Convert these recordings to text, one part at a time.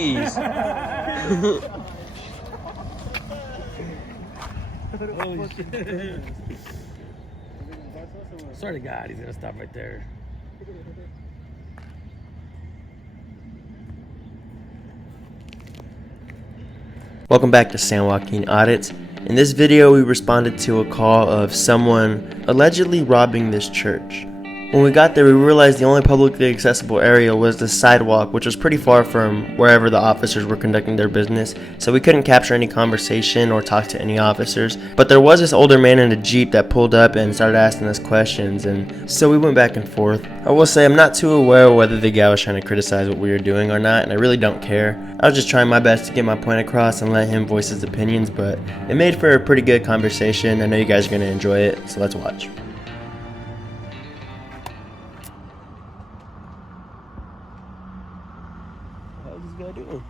Jeez. Holy shit. Swear to God, he's gonna stop right there. Welcome back to San Joaquin Audits. In this video, we responded to a call of someone allegedly robbing this church. When we got there, we realized the only publicly accessible area was the sidewalk, which was pretty far from wherever the officers were conducting their business, so we couldn't capture any conversation or talk to any officers. But there was this older man in a Jeep that pulled up and started asking us questions, and so we went back and forth. I will say I'm not too aware of whether the guy was trying to criticize what we were doing or not, and I really don't care. I was just trying my best to get my point across and let him voice his opinions, but it made for a pretty good conversation. I know you guys are going to enjoy it, so let's watch. How's this guy doing?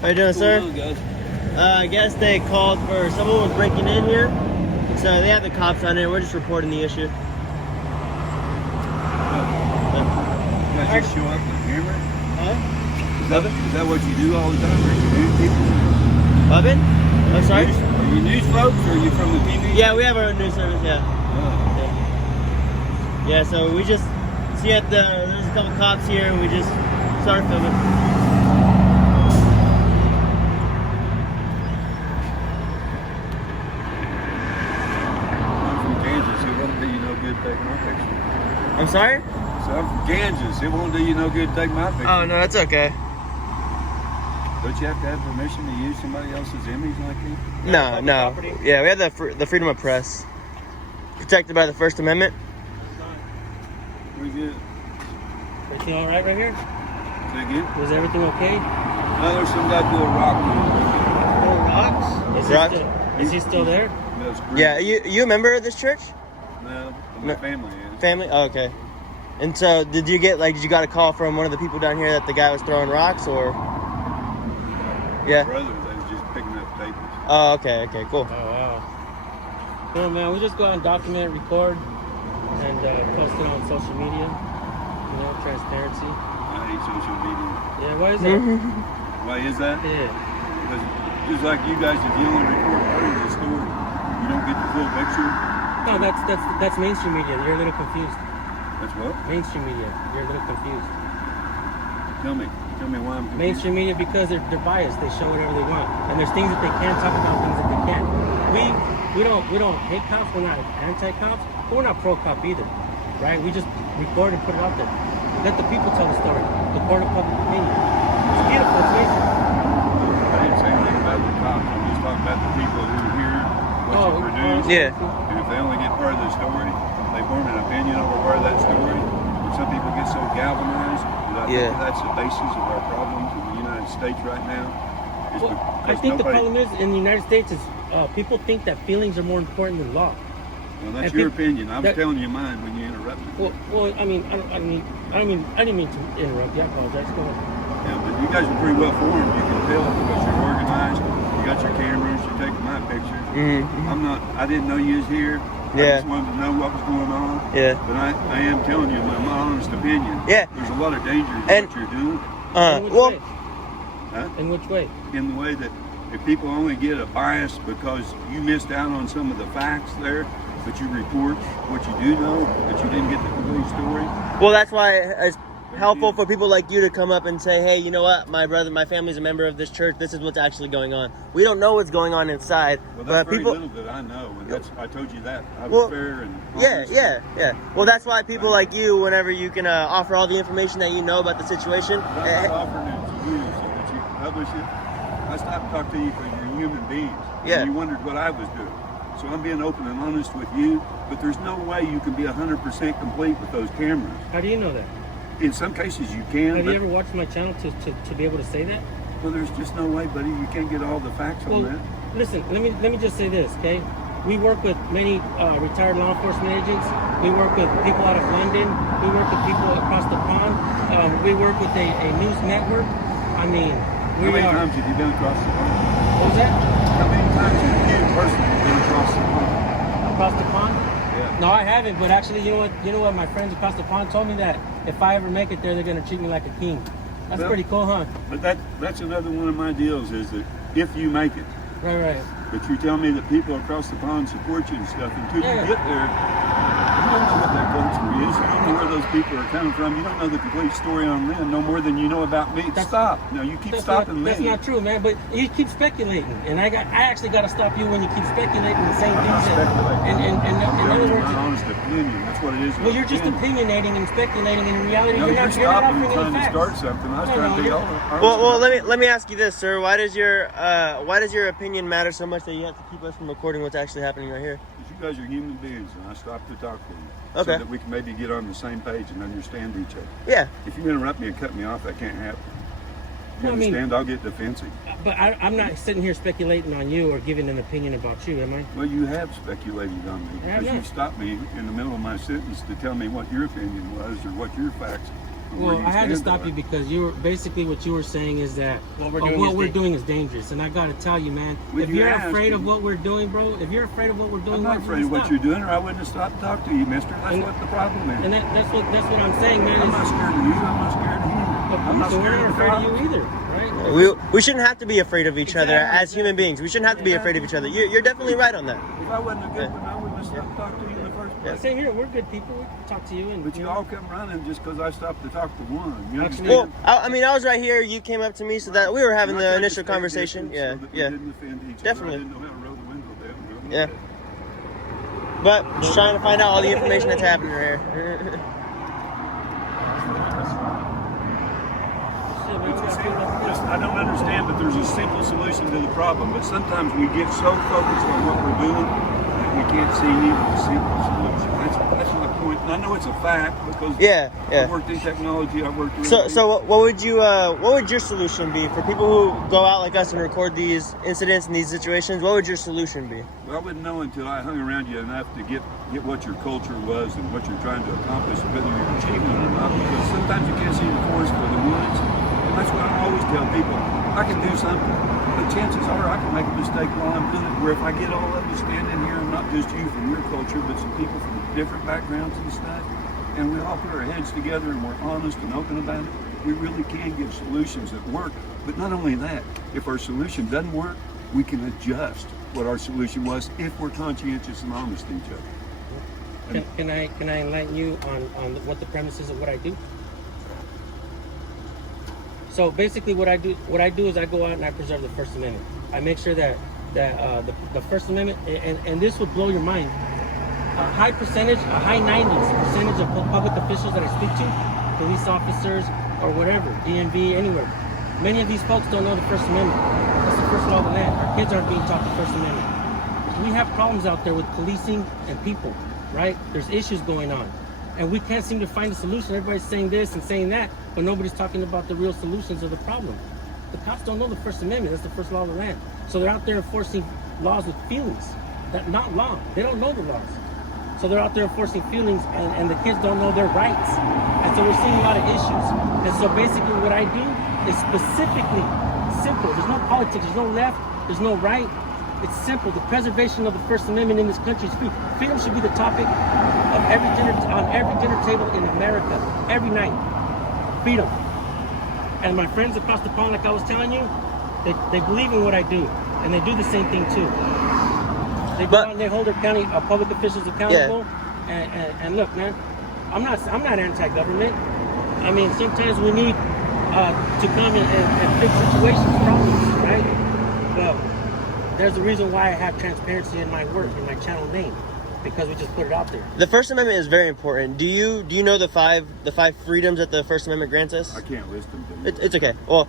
How you doing, sir? I guess they called for someone was breaking in here, so they have the cops on it. We're just reporting the issue. You guys just show up with a camera? Huh? Is that what you do all the time? Are you news people? Oven? I'm sorry? Are you news folks or are you from the TV? Yeah, we have our own news service, yeah. Oh. Yeah, so we just see there's a couple cops here and we just started filming. I'm from Kansas. It won't do you no good taking my picture. I'm sorry? So I'm from Kansas. It won't do you no good taking my picture. Oh, no, that's okay. Don't you have to have permission to use somebody else's image like that? No. Yeah, we have the freedom of press. Protected by the First Amendment. Pretty good. Everything all right here? Say again? Was everything okay? No, there's some guy threw a rock. Rocks? Is he still there? That's great. Yeah, you a member of this church? No, my family is. Family? Oh, okay. And so, did you get a call from one of the people down here that the guy was throwing rocks, or? Yeah. My brother, they was just picking up papers. Oh, okay, cool. Oh, wow. Well, man, we just go out and document, record, and post it on social media. You know, transparency. I hate social media. Yeah, why is that? Why is that? Yeah. Because just like you guys, if you only report part of the story, you don't get the full picture. No, that's mainstream media. You're a little confused. That's what? Mainstream media. You're a little confused. Tell me why I'm confused. Mainstream media, because they're biased. They show whatever they want, and there's things that they can't talk about, things that they can't. We don't hate cops. We're not anti-cops, but we're not pro-cop either, right? We just record and put it out there. Let the people tell the story. The court of public opinion. It's beautiful. It's amazing. I didn't say anything about the cops. I'm just talking about the people who hear what you produce. Yeah. And if they only get part of the story, they form an opinion over part of that story. And some people get so galvanized that I think that's the basis of our problems in the United States right now. Well, I think the problem is in the United States is people think that feelings are more important than law. Well, that's your opinion. I was telling you mine when you interrupted me. Well, I didn't mean to interrupt you. I apologize. Go ahead. Yeah, but you guys are pretty well formed. You can tell because you're organized. You got your cameras. You're taking my pictures. Mm-hmm. I didn't know you was here. I just wanted to know what was going on. Yeah. But I am telling you my honest opinion. Yeah. There's a lot of danger in what you're doing. In which way? In the way that if people only get a bias because you missed out on some of the facts there, but you report what you do know, but you didn't get the complete story. Well, that's why it's helpful for people like you to come up and say, hey, you know what, my family's a member of this church, this is what's actually going on. We don't know what's going on inside, well, but that's people very little that I know, and I told you that. I was fair and honest. Yeah. Well, that's why people like you, whenever you can offer all the information that you know about the situation. I'm not offering it to you so that you can publish it. I stopped talking to you because you're human beings. Yeah. And you wondered what I was doing. So I'm being open and honest with you, but there's no way you can be 100% complete with those cameras. How do you know that? In some cases you can. Have you ever watched my channel to be able to say that? Well, there's just no way, buddy. You can't get all the facts on that. Listen, let me just say this, okay? We work with many retired law enforcement agents. We work with people out of London. We work with people across the pond. We work with a news network. I mean, How many times have you been across the pond? What was that? How many times have you personally been across the pond? Across the pond? Yeah. No, I haven't. But actually, you know what? My friends across the pond told me that if I ever make it there, they're gonna treat me like a king. That's Well, pretty cool, huh? But that's another one of my deals is that if you make it, Right. but you tell me that people across the pond support you and stuff, until Yeah. you get there, you don't know what their culture is. You don't know where those people are coming from. You don't know the complete story on them, no more than you know about me. Stop. No, you keep stopping me. That's not true, man. But you keep speculating, and I actually got to stop you when you keep speculating the same I'm not things. speculating. And in other words, my honest opinion. That's what it is. well, you're just opinionating and speculating. In reality, No, you're you're not stopping me offering trying any to facts. start something. I was No, trying no, to be you're- honest. Well, let me ask you this, sir. Why does your opinion matter so much that you have to keep us from recording what's actually happening right here? You guys are human beings, and I stopped to talk to you. Okay. So that we can maybe get on the same page and understand each other. Yeah. If you interrupt me and cut me off, that can't happen. You Well, I mean- understand? I'll get defensive. But I'm not sitting here speculating on you or giving an opinion about you, am I? Well, you have speculated on me I have because you not. stopped me in the middle of my sentence to tell me what your opinion was or what your facts. or where Well, you I had to stand stop are. you because you were basically what you were saying is that What we're doing is dangerous, and I got to tell you, man, Well, if you you're asked afraid me. of what we're doing, bro, if you're afraid of what we're doing, I'm why not don't afraid you of what stop? you're doing, or I wouldn't have stopped to talk to you, mister. That's And- what the problem is. And that's what I'm saying, man. I'm is- not scared of you. I'm not scared of him. I'm not so we're scared not of the afraid of problem. you either, right? We shouldn't have to be afraid of each other Exactly. as human beings. We shouldn't have to be afraid of each other. You're definitely right on that. If I wasn't a good one, I wouldn't have stopped to talk to you in the first place. Same here. We're good people. We can talk to you, and But you all come running just because I stopped to talk to one. You Actually- understand? Well, I mean, I was right here. You came up to me so that we were having I the tried to initial stay conversation. distant Yeah, so that we yeah, didn't offend each Definitely. Other. I didn't know how to roll the window down. yeah. But just trying to find out all the information that's happening here. Shit, man, we But you gotta see, figure out- I don't understand that there's a simple solution to the problem, but sometimes we get so focused on what we're doing that we can't see even the simple solution. That's my point. And I know it's a fact because Yeah, yeah. I worked in technology. I worked around So what would your solution be for people who go out like us and record these incidents and these situations? What would your solution be? Well, I wouldn't know until I hung around you enough to get what your culture was and what you're trying to accomplish, whether you're achieving it or not. Because sometimes you can't see the forest for the woods, and that's what I always tell people. I can do something, but chances are I can make a mistake while I'm doing it. Where if I get all of you standing here, and not just you from your culture, but some people from different backgrounds and stuff, and we all put our heads together and we're honest and open about it, we really can give solutions that work. But not only that, if our solution doesn't work, we can adjust what our solution was if we're conscientious and honest to each other. Can I enlighten you on what the premise is of what I do? So basically, what I do is I go out and I preserve the First Amendment. I make sure that the First Amendment, and this would blow your mind. A high 90s percentage of public officials that I speak to, police officers or whatever, DMV, anywhere, many of these folks don't know the First Amendment. That's the first law of the land. Our kids aren't being taught the First Amendment. We have problems out there with policing and people, right? There's issues going on. And we can't seem to find a solution. Everybody's saying this and saying that, but nobody's talking about the real solutions of the problem. The cops don't know the First Amendment. That's the first law of the land. So they're out there enforcing laws with feelings. That's not law. They don't know the laws. So they're out there enforcing feelings, and the kids don't know their rights. And so we're seeing a lot of issues. And so basically what I do is specifically simple. There's no politics. There's no left. There's no right. It's simple. The preservation of the First Amendment in this country is free. Freedom should be the topic of on every dinner table in America, every night. Freedom. And my friends across the pond, like I was telling you, they believe in what I do, and they do the same thing too. They go out and they hold their county public officials accountable. Yeah. And look, man, I'm not anti-government. I mean, sometimes we need to come and fix situations, problems, right? But there's a reason why I have transparency in my work, in my channel name, because we just put it out there. The First Amendment is very important. Do you know the five freedoms that the First Amendment grants us? I can't list them. It's okay. Well,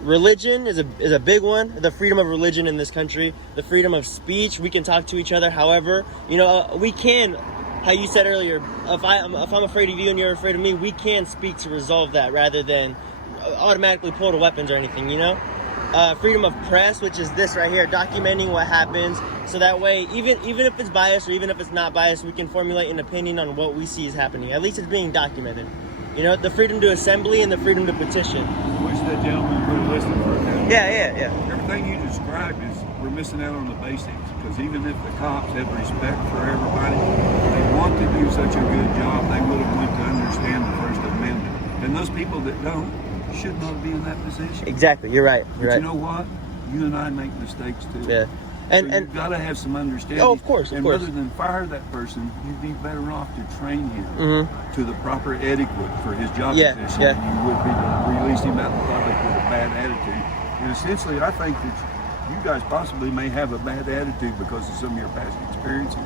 religion is a big one. The freedom of religion in this country, the freedom of speech. We can talk to each other. However, we can. How you said earlier, if I'm afraid of you and you're afraid of me, we can speak to resolve that rather than automatically pull the weapons or anything. Freedom of press, which is this right here, documenting what happens, so that way, even if it's biased or even if it's not biased, we can formulate an opinion on what we see is happening. At least it's being documented. The freedom to assembly and the freedom to petition. Which the gentleman put it listen for a minute. Yeah. Everything you described is we're missing out on the basics, because even if the cops had respect for everybody, they want to do such a good job, they would have wanted to understand the First Amendment. And those people that don't should not be in that position. Exactly. You're right. But you know what? You and I make mistakes too. Yeah. So And you've got to have some understanding. Oh, of course. And rather than fire that person, you'd be better off to train him to the proper etiquette for his job position than you would be to release him out in public with a bad attitude. And essentially, I think that you guys possibly may have a bad attitude because of some of your past experiences.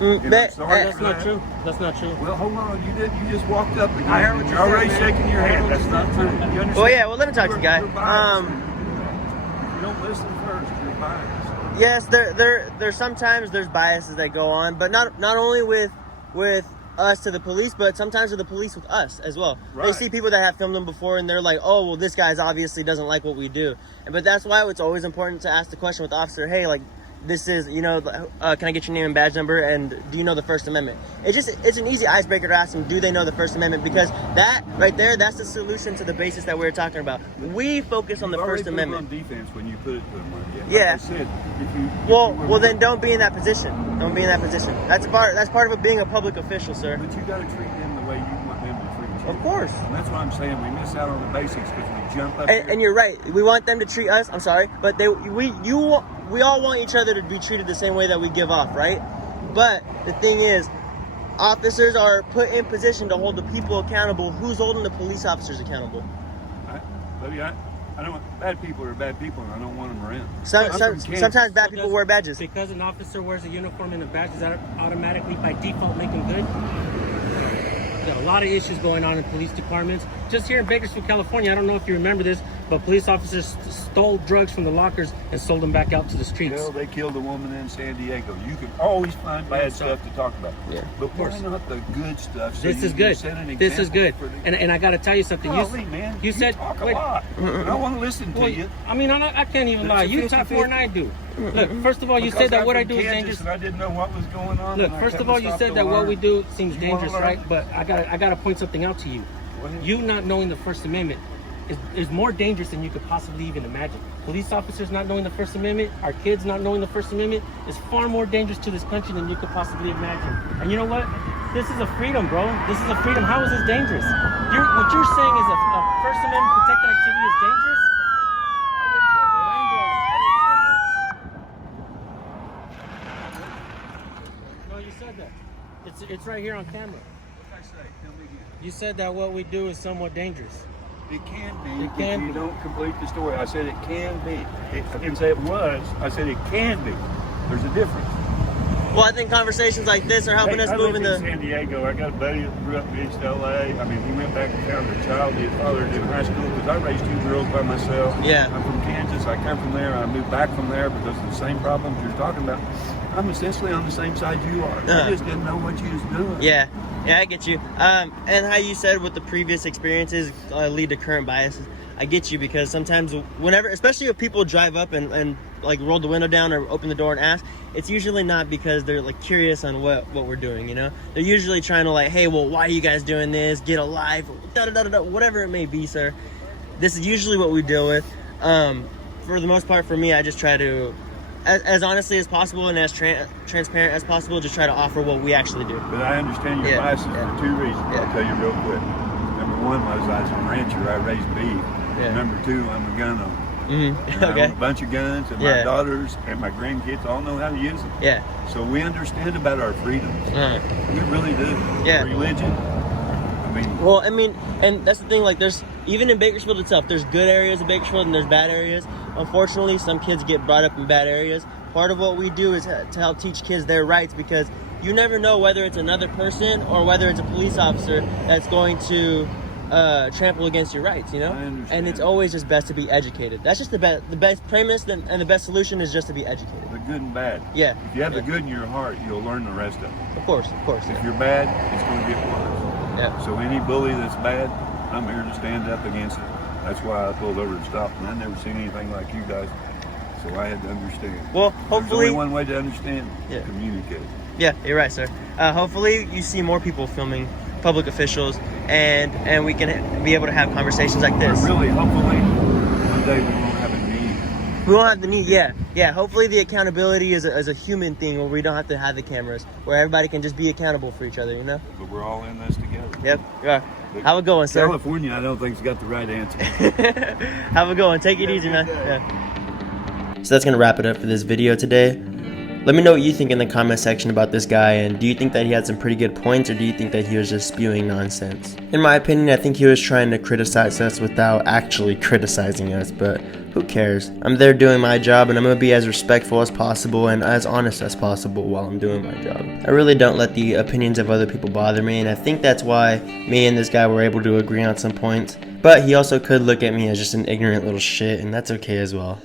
And I'm sorry That's for not that. true. That's not true. Well, hold on. You just walked up and I heard what you you're already said, man. shaking your head. That's not true. You understand? Well, yeah. Well, let me talk to you, guy. You're biased. You don't listen first. You're biased. Yes, there's sometimes there's biases that go on, but not only with us to the police, but sometimes with the police with us as well. They Right. see people that have filmed them before, and they're like, "Oh, well, this guy's obviously doesn't like what we do." But that's why it's always important to ask the question with the officer, "Hey, like, this is, can I get your name and badge number, and do you know the First Amendment?" It's an easy icebreaker to ask them, do they know the First Amendment? Because that right there, that's the solution to the basis that we were talking about. We focus on the You've First already put Amendment. them on defense when you put it to them like that. Yeah. Like I said, if you Well, then don't be in that position. Don't be in that position. That's part of it being a public official, sir. But you got to treat them the way you want them to treat you. Of course. And that's what I'm saying. We miss out on the basics because we jump up here. And you're right. We want them to treat us. I'm sorry, but we all want each other to be treated the same way that we give off, right? But the thing is, officers are put in position to hold the people accountable. Who's holding the police officers accountable? Buddy, I don't want bad people are bad people, and I don't want them around. Sometimes bad people wear badges. Because an officer wears a uniform and a badge, does that automatically by default make him good? Got a lot of issues going on in police departments. Just here in Bakersfield, California, I don't know if you remember this, but police officers stole drugs from the lockers and sold them back out to the streets. Hell, they killed a woman in San Diego. You can always find bad stuff to talk about. Yeah. But why not the good stuff? So This you is can good. set an This is example good. for the- And I got to tell you something. Golly, man, you said talk a wait, lot. And I want to listen to well, you. I mean, I can't even lie. It's a You talk 50-50. more than I do. Look, first of all, you Because said that I'm what I from do is Kansas dangerous. and I didn't know what was going on. Look, and I first of couldn't all, you stop said to that what learn. we do seems You wanna dangerous, learn? right? But I gotta point something out to you. Go ahead. You not knowing the First Amendment is more dangerous than you could possibly even imagine. Police officers not knowing the First Amendment, our kids not knowing the First Amendment is far more dangerous to this country than you could possibly imagine. And you know what? This is a freedom, bro. This is a freedom. How is this dangerous? What you're saying is a First Amendment protected activity is dangerous? No, you said that. It's right here on camera. What did I say? Tell me again. You said that what we do is somewhat dangerous. It can be It can if you be. don't complete the story. I said it can be. I didn't say it was. I said it can be. There's a difference. Well, I think conversations like this are helping us I move lived in in the. San Diego. I got a buddy that grew up in East LA. I mean, we went back and found a child his father did in high school because I raised two girls by myself. Yeah. I'm from Kansas. I come from there. I moved back from there because of the same problems you're talking about. I'm essentially on the same side you are. I just didn't know what you was doing. Yeah, I get you. And how you said with the previous experiences lead to current biases. I get you because sometimes whenever, especially if people drive up and like roll the window down or open the door and ask, it's usually not because they're like curious on what we're doing, you know? They're usually trying to like, hey, well, why are you guys doing this? Get a life, whatever it may be, sir. This is usually what we deal with. For the most part, for me, I just try to, as honestly as possible and as transparent as possible, just try to offer what we actually do. But I understand your Yeah, biases yeah. for two reasons. Yeah. I'll tell you real quick. Number one was I was a rancher. I raised beef. Yeah. Number two, I'm a gun owner. Mm-hmm. And I Okay. own a bunch of guns, and Yeah. my daughters and my grandkids all know how to use them. Yeah. So we understand about our freedoms. Uh-huh. We really do. Yeah. Religion. I mean, Well, I mean, and that's the thing, like, there's, even in Bakersfield itself, there's good areas of Bakersfield and there's bad areas. Unfortunately, some kids get brought up in bad areas. Part of what we do is to help teach kids their rights because you never know whether it's another person or whether it's a police officer that's going to trample against your rights, you know? I understand. And it's always just best to be educated. That's just the best premise and the best solution is just to be educated. the good and bad. Yeah. If you have Yeah. the good in your heart, you'll learn the rest of it. Of course. If Yeah. you're bad, it's going to get worse. Yeah. So any bully that's bad, I'm here to stand up against it. That's why I pulled over and stopped, and I never seen anything like you guys. So I had to understand. Well, There's hopefully, only one way to understand. Yeah. Communicate. yeah, you're right, sir. Hopefully you see more people filming public officials and we can be able to have conversations like But this. really, hopefully, one day we won't have a need. We won't have the need, yeah. Hopefully the accountability is a human thing where we don't have to have the cameras, where everybody can just be accountable for each other, you know? But we're all in this together. Yep, yeah. Have a good one, sir. California, I don't think's got the right answer. Have a good one. Take it easy, man. Yeah. So that's gonna wrap it up for this video today. Let me know what you think in the comment section about this guy, and do you think that he had some pretty good points, or do you think that he was just spewing nonsense? In my opinion, I think he was trying to criticize us without actually criticizing us, but who cares? I'm there doing my job, and I'm gonna be as respectful as possible and as honest as possible while I'm doing my job. I really don't let the opinions of other people bother me, and I think that's why me and this guy were able to agree on some points. But he also could look at me as just an ignorant little shit, and that's okay as well.